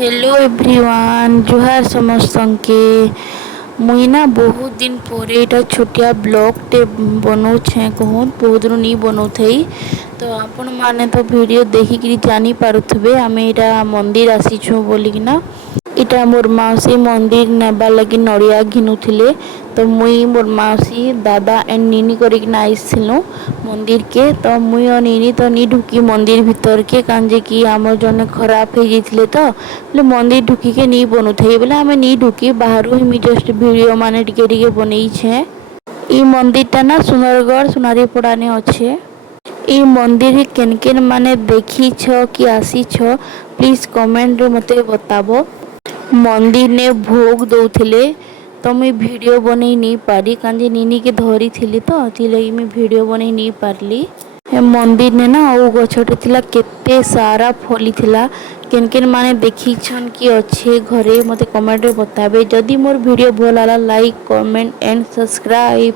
Hello everyone जुहार समस्तंके मुई ना बहुत दिन पर एटा छोटिया ब्लॉगटे बनाऊे कहूँ बहुत दिन नहीं बनाऊे तो आपण मैंने तो वीडियो देखिक जानी पारुथे आम यहाँ मंदिर आसीछू बोलिकिना इटा मोर मौसी मंदिर नेबार लगी नड़िया घिनुले तो मुई मोर मौसी दादा एंड नीनी करना आईलु मंदिर के तो मुई और नीनी तो नहीं ढुकी मंदिर भीतर के कांजे कि आम जने खराब हो जाते तो बोले मंदिर ढुकी नहीं बनू थे बोले आम नहीं ढुकी बाहर ही जस्ट वीडियो माने टिके बनई छे। ई मंदिरटा ना सुंदरगढ़ सुनारीपड़ा ने अच्छे। ई मंदिर केन केन माने देखी छ कि आसी छ प्लीज कमेंट रे मते बताबो। मंदिर ने भोग दौले तो मुई वीडियो बनई नहीं पारी कांजे नीनी के धरी थी तो लगी मुई वीडियो बनई नहीं पारली। मंदिर ने ना ओ गछटे थिला केते सारा फली थिला केन केन माने देखी छन कि अच्छे घरे मते कमेंट रे बताबे। जदि मोर वीडियो भल लाला लाइक कमेंट एंड सब्सक्राइब।